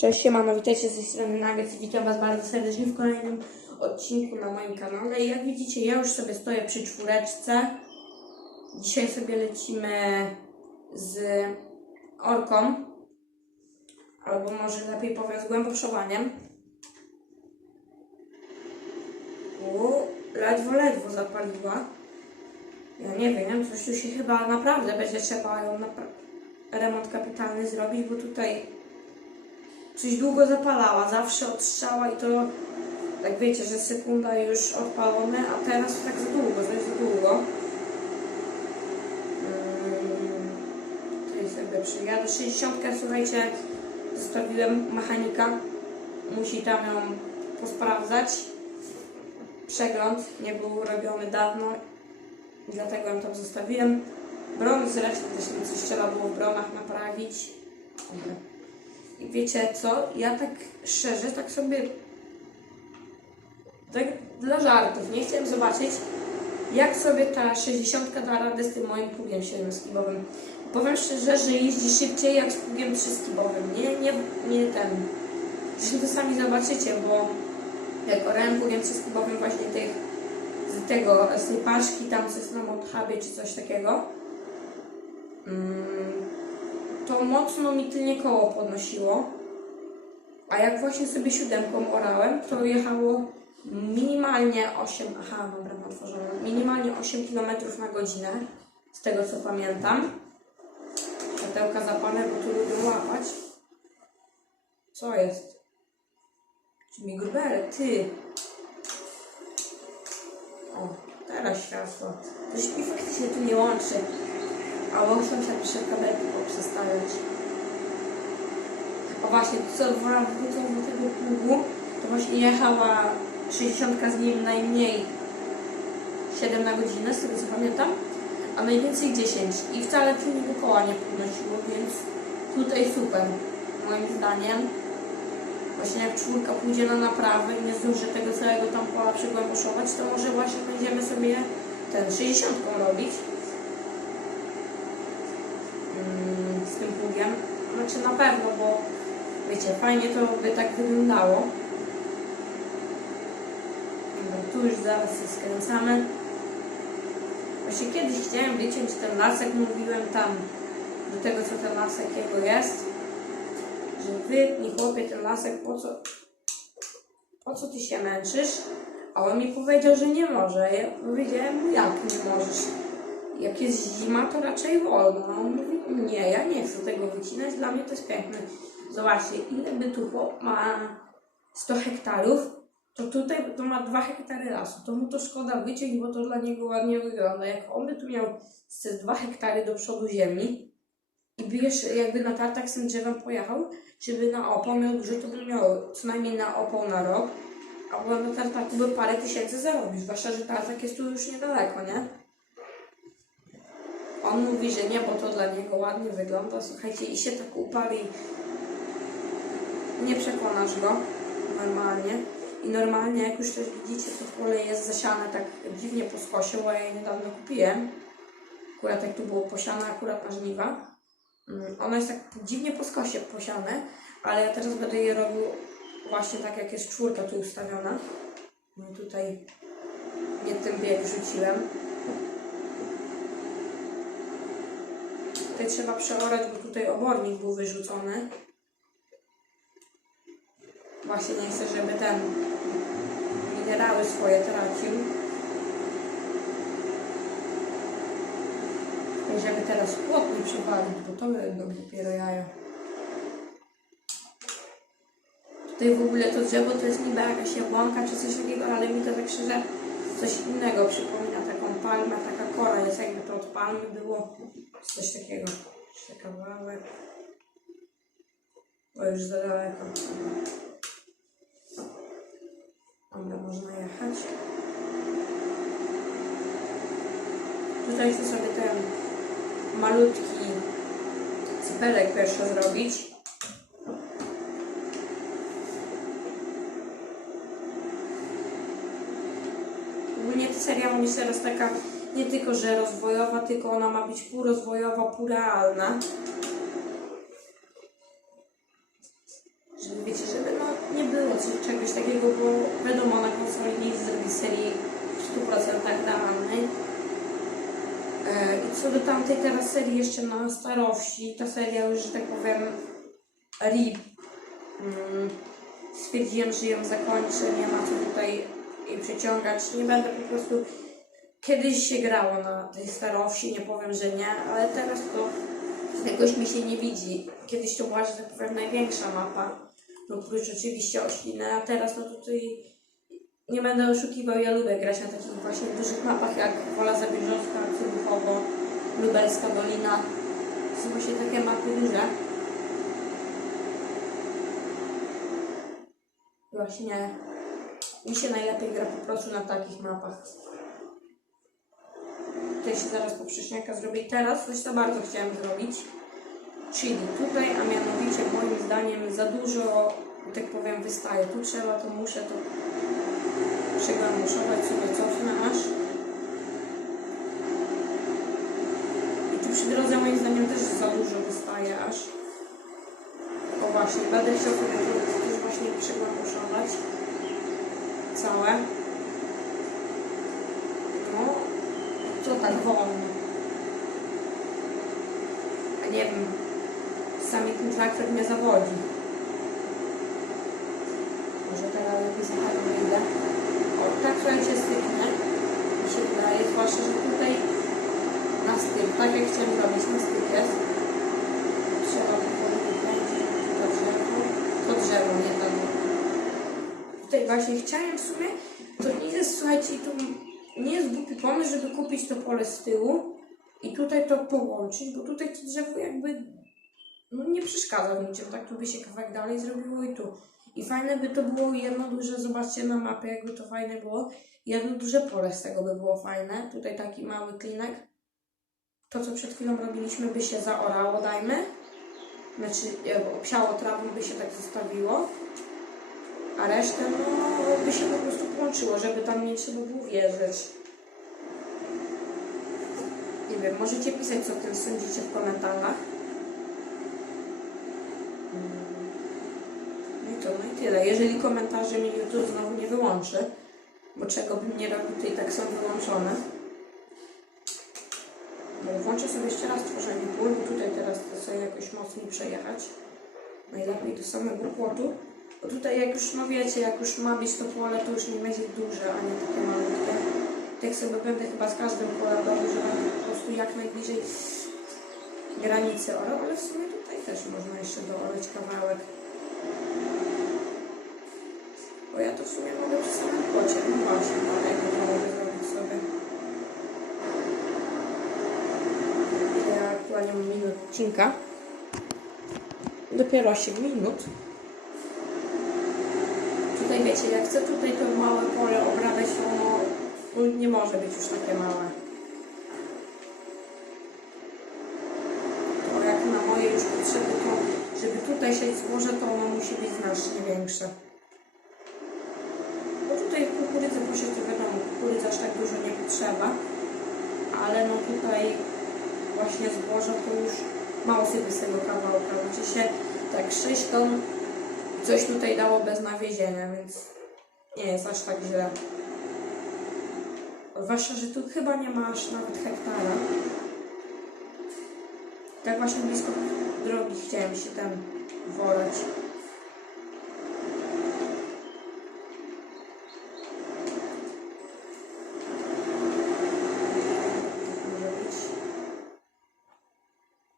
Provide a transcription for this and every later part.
Cześć, siemano, witajcie z tej strony Nuggets witam Was bardzo serdecznie w kolejnym odcinku na moim kanale. Jak widzicie, ja już sobie stoję przy czwóreczce. Dzisiaj sobie lecimy z orką, albo może lepiej powiem z głęboszowaniem. U, ledwo, ledwo zapaliła. Ja nie wiem, coś tu się chyba naprawdę będzie trzeba ją napra- remont kapitalny zrobić, bo tutaj coś długo zapalała, zawsze odstrzała i to tak wiecie, że sekunda już odpalone, a teraz tak za długo, to jest za długo. Mm, Tutaj sobie przyjadę. 60 słuchajcie, zostawiłem mechanika, musi tam ją posprawdzać. Przegląd nie był robiony dawno, dlatego ją tam zostawiłem. Bron zresztą też coś trzeba było w bronach naprawić. I wiecie co? Ja tak szczerze, tak sobie tak dla żartów, nie chciałem zobaczyć, jak sobie ta 60 da radę z tym moim pługiem 7-skibowym. Powiem szczerze, że jeździ szybciej jak z pługiem 3-skibowym. Nie, nie, nie ten. Zresztą to sami zobaczycie, bo jak orałem pługiem 3-skibowym właśnie tych, z tego, z tej tam jest na Mothubie czy coś takiego, mm, to mocno mi tylnie koło podnosiło. A jak właśnie sobie siódemką orałem, to jechało minimalnie 8, aha, dobra, otworzone, minimalnie 8 km na godzinę, z tego co pamiętam. Światełka zapalne, bo tu lubię łapać. Co jest? Czy mi grubele? Ty! O, teraz światło. To śpi faktycznie tu nie łączy. A muszę się przy kabelki poprzestawiać. O właśnie, co wrócą do tego pługu, to właśnie jechała 60 z nim najmniej 7 na godzinę, z tego co pamiętam, a najwięcej 10 i wcale tylnego koła nie podnosiło, więc tutaj super, moim zdaniem. Właśnie jak czwórka pójdzie na naprawę i nie zdąży tego całego tam pola przygłęboszować, to może właśnie będziemy sobie ten 60 robić z tym pługiem. Znaczy na pewno, bo wiecie, fajnie to by tak wyglądało. Tu już zaraz się skręcamy. Właśnie kiedyś chciałem wyciąć ten lasek, mówiłem tam do tego, co ten lasek jego jest, że wytnij chłopie ten lasek, po co, po co ty się męczysz? A on mi powiedział, że nie może. Ja powiedziałem jak nie możesz? Jak jest zima, to raczej wolno. A on mówi, nie, ja nie chcę tego wycinać, dla mnie to jest piękne. Zobaczcie, ile by tu ma 100 hektarów, to tutaj to ma 2 hektary lasu. To mu to szkoda wyciąć, bo to dla niego ładnie wygląda. Jak on by tu miał z 2 hektary do przodu ziemi i by jeszcze jakby na tartak z tym drzewem pojechał, czy by na opał miał duży, to by miał co najmniej na opał na rok, albo na tartaku by parę tysięcy zarobił. Zwłaszcza, że tartak jest tu już niedaleko, nie? On mówi, że nie, bo to dla niego ładnie wygląda. Słuchajcie, i się tak upali. Nie przekonasz go normalnie. I normalnie, jak już też widzicie, to pole jest zasiane tak dziwnie po skosie, bo ja je niedawno kupiłem. Akurat jak tu było posiane, akurat na żniwa. Mm, Ono jest tak dziwnie po skosie posiane, ale ja teraz będę je robił właśnie tak, jak jest czwórka tu ustawiona. No tutaj nie tym bieg rzuciłem. Tutaj trzeba przeorać, bo tutaj obornik był wyrzucony. Właśnie nie chcę, żeby ten minerały swoje tracił. I teraz płot nie przewalić, bo to będą dopiero jaja. Tutaj w ogóle to drzewo to jest niby jakaś jabłonka czy coś takiego, ale mi to tak szczerze coś innego przypomina, taką palmę, taka kora jest jakby to od palmy było, coś takiego. Jeszcze kawałek. To już za daleko. Dobra, można jechać. Tutaj chcę sobie ten malutki cypelek pierwszy zrobić. misja teraz taka nie tylko, że rozwojowa, tylko ona ma być półrozwojowa, półrealna. Żeby wiecie, żeby no, nie było coś, czegoś takiego, bo wiadomo, na konsoli nie serii w 100% realnej. E, I co do tamtej teraz serii jeszcze na starowsi, ta seria już, że tak powiem, RIP. Mm, stwierdziłem, że ją zakończę, nie ma co tutaj jej przeciągać. Nie będę po prostu Kiedyś się grało na tej starowsi, nie powiem, że nie, ale teraz to jakoś mi się nie widzi. Kiedyś to była, że tak powiem, największa mapa. No oprócz oczywiście ośliny, a teraz no tutaj nie będę oszukiwał, ja lubię grać na takich właśnie dużych mapach jak Wola Zabierzowska, Cyruchowo, Lubelska Dolina. To są właśnie takie mapy duże. Właśnie mi się najlepiej gra po prostu na takich mapach. Tutaj się zaraz poprzeczniaka zrobię. I teraz coś, co bardzo chciałem zrobić. Czyli tutaj, a mianowicie moim zdaniem za dużo, tak powiem, wystaje. Tu trzeba, to muszę to przeglamuszować, sobie cofnę aż. I tu przy drodze moim zdaniem też za dużo wystaje aż. O właśnie, będę chciał to też właśnie przeglamuszować. Całe. No, co tak wolno? A nie wiem, sami ten traktor mnie zawodzi. Może teraz lepiej za tak wyjdę. O, tak słuchajcie, styknę. Mi się wydaje, zwłaszcza, że tutaj na styk, tak jak chciałem zrobić, na styk jest. Trzeba to drzewo. To drzewo, nie to Tutaj właśnie chciałem w sumie, to nie jest, słuchajcie, to nie jest głupi pomysł, żeby kupić to pole z tyłu i tutaj to połączyć, bo tutaj to drzewo jakby no, nie przeszkadza niczym, tak? Tu by się kawałek dalej zrobiło i tu. I fajne by to było jedno duże, zobaczcie na mapie, jakby to fajne było. Jedno duże pole z tego by było fajne. Tutaj taki mały klinek. To, co przed chwilą robiliśmy, by się zaorało, dajmy. Znaczy, obsiało trawą, by się tak zostawiło. A resztę, no, by się po prostu połączyło, żeby tam nie trzeba było wierzyć. Nie wiem, możecie pisać, co o tym sądzicie w komentarzach. No i to, no i tyle. Jeżeli komentarze mi YouTube znowu nie wyłączy, bo czego bym nie robił, to i tak są wyłączone. No, włączę sobie jeszcze raz tworzenie pól, bo tutaj teraz chcę jakoś mocniej przejechać. Najlepiej do samego płotu. Tutaj jak już, no wiecie, jak już ma być to pole, to już nie będzie duże, a nie takie malutkie. Tak sobie będę chyba z każdym polem robił, że będę po prostu jak najbliżej granicy orał, ale w sumie tutaj też można jeszcze dooleć kawałek. Bo ja to w sumie mogę przy samym płocie, no właśnie, no ale jak to mogę zrobić sobie. Ja aktualnie mam minut odcinka? Dopiero 8 minut. Wiecie, jak chcę tutaj to małe pole obrabiać, to ono no, nie może być już takie małe. To jak na moje już potrzeby, to żeby tutaj sieć zboże, to ono musi być znacznie większe. Bo tutaj kukurydzę posieć, to wiadomo, kukurydzy aż tak dużo nie potrzeba, ale no tutaj właśnie zboże to już mało sobie z tego kawałka. Znaczy się tak 6 ton coś tutaj dało bez nawiezienia, więc nie jest aż tak źle. Zwłaszcza, że tu chyba nie ma aż nawet hektara. Tak właśnie blisko drogi chciałem się tam worać.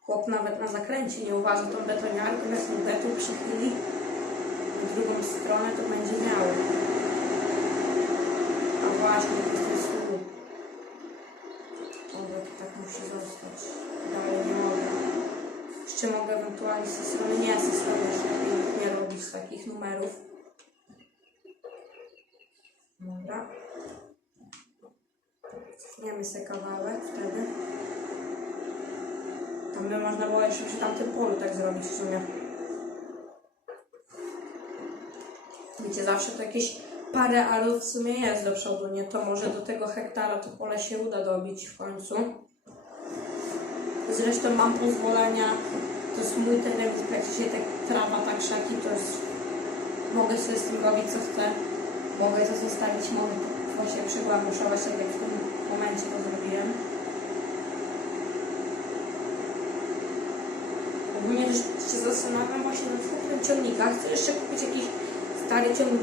Chłop nawet na zakręcie nie uważa tą betoniarkę, bez beton przychyli w drugą stronę, to będzie miało. A właśnie, to jest słup. Może to tak musi zostać. Dalej nie mogę. Jeszcze mogę ewentualnie z tej strony, nie z strony jeszcze nie robić takich numerów. Dobra. Cofniemy sobie kawałek wtedy. Tam by można było jeszcze przy tamtym polu tak zrobić w sumie. Wiecie, zawsze to jakieś parę arów w sumie jest do przodu, nie? To może do tego hektara to pole się uda dobić w końcu. Zresztą mam pozwolenia, to jest mój teren, jak się tak trawa, tak krzaki, to jest... Mogę sobie z tym robić co chcę. Mogę to zostawić, mogę Właśnie właśnie tak w tym momencie to zrobiłem. Ogólnie też się zastanawiam właśnie nad kupnem ciągnika. Chcę jeszcze kupić jakiś stary żeby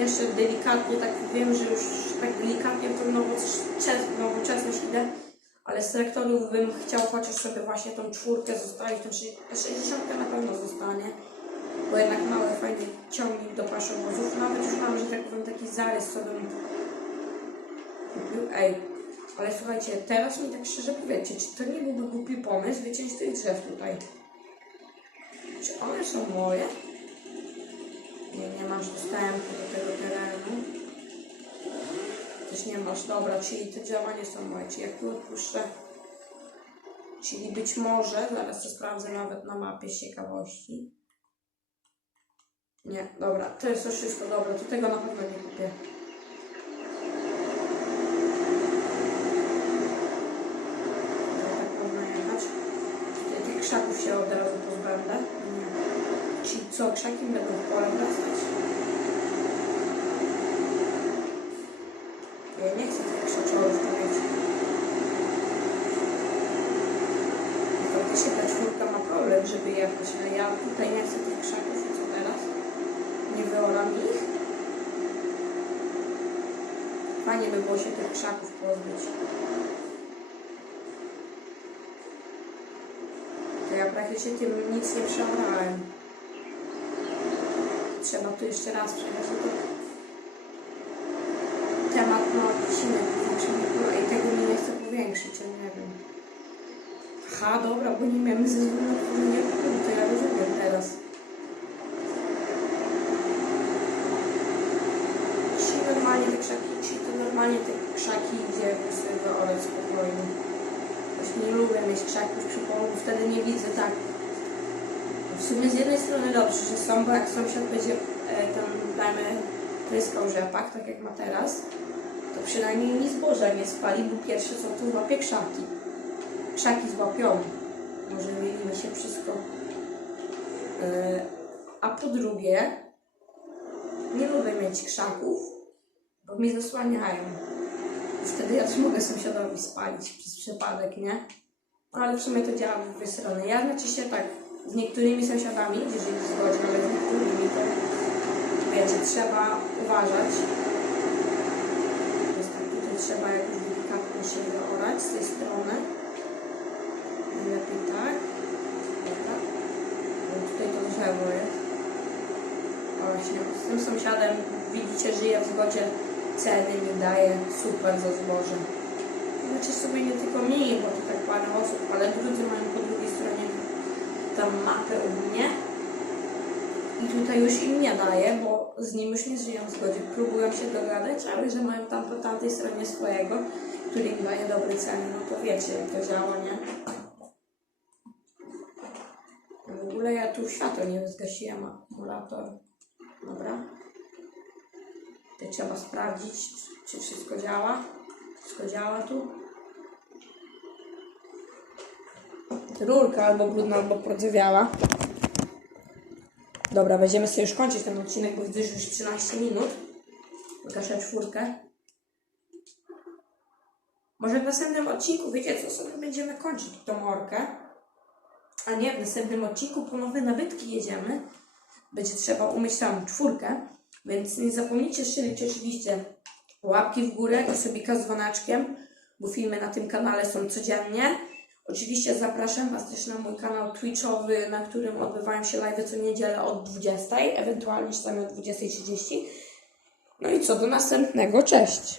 jeszcze delikatnie, tak wiem, że już tak delikatnie w tą nowoczes- nowoczesność idę, ale z traktorów bym chciał chociaż sobie właśnie tą czwórkę zostawić, tą 60 na pewno zostanie, bo jednak mały, fajny ciągnik do paszowozów. Nawet już mam, że tak powiem, taki zarys, bym kupił. Ej, ale słuchajcie, teraz mi tak szczerze powiedzcie, czy to nie byłby głupi pomysł wyciąć tych drzew tutaj? Czy one są moje? Masz dostępu do tego terenu. Też nie masz, dobra, czyli te drzewa nie są moje. Czyli jak tu odpuszczę, czyli być może, zaraz to sprawdzę nawet na mapie z ciekawości. Nie, dobra, to jest to wszystko dobre, to tego na pewno nie kupię. Tak krzaków się od razu pozbędę. Nie. Czyli co, krzaki będą w pole wrastać? Ja nie chcę tych krzaczorów tu mieć. I Faktycznie ta czwórka ma problem, żeby jechać, ale ja tutaj nie chcę tych krzaków co teraz? Nie wyoram ich? Fajnie by było się tych krzaków pozbyć. To ja praktycznie tym nic nie przeorałem. Trzeba tu jeszcze raz. No to temat na odcinek zwiększenia pola i tego mi nie chcę powiększyć, ja nie wiem. Aha, dobra, bo nie miałem ze kół, to ja rozumiem teraz. Ci normalnie te krzaki, ci to normalnie te krzaki idzie sobie wyorać spokojnie. Właśnie nie lubię mieć krzaków przy polu, wtedy nie widzę tak. W sumie z jednej strony dobrze, że są, bo jak sąsiad będzie e, tam, dajmy, pryskał rzepak, tak jak ma teraz, to przynajmniej mi zboża nie spali, bo pierwsze co to złapie krzaki. Krzaki złapią. Może mi się wszystko. E, a po drugie, nie lubię mieć krzaków, bo mi zasłaniają. Wtedy ja też mogę sąsiadowi spalić przez przypadek, nie? No, ale w sumie to działa w dwie strony. Ja znaczy się tak, z niektórymi sąsiadami, jeżeli zgodzi, ale z niektórymi to wiecie, trzeba uważać. Jest tak, tutaj trzeba jakoś delikatnie się wyorać z tej strony. Lepiej tak. No tutaj to drzewo jest. Właśnie, z tym sąsiadem widzicie, żyje w zgodzie ceny mi daje super za zboże. Znaczy sobie nie tylko mi, bo to tak parę osób, ale drudzy mają po drugiej stronie tam mapę u mnie. I tutaj już im nie daje, bo z nim już nie żyją w zgodzie. Próbują się dogadać, ale że mają tam po tamtej stronie swojego, który im daje dobre ceny, no to wiecie jak to działa, nie? W ogóle ja tu światło nie zgasiłem, akumulator. Dobra. Tutaj trzeba sprawdzić, czy wszystko działa. Wszystko działa tu. Rurka albo brudna, albo prodzewiała. Dobra, będziemy sobie już kończyć ten odcinek, bo widzę, że już 13 minut. Gaszę czwórkę. Może w następnym odcinku, wiecie co, sobie będziemy kończyć tą orkę. A nie, w następnym odcinku po nowe nabytki jedziemy. Będzie trzeba umyć tam czwórkę. Więc nie zapomnijcie strzelić oczywiście łapki w górę i subika z bo filmy na tym kanale są codziennie. Oczywiście zapraszam Was też na mój kanał Twitchowy, na którym odbywają się live co niedzielę od 20, ewentualnie czasami o 20.30. No i co, do następnego, cześć!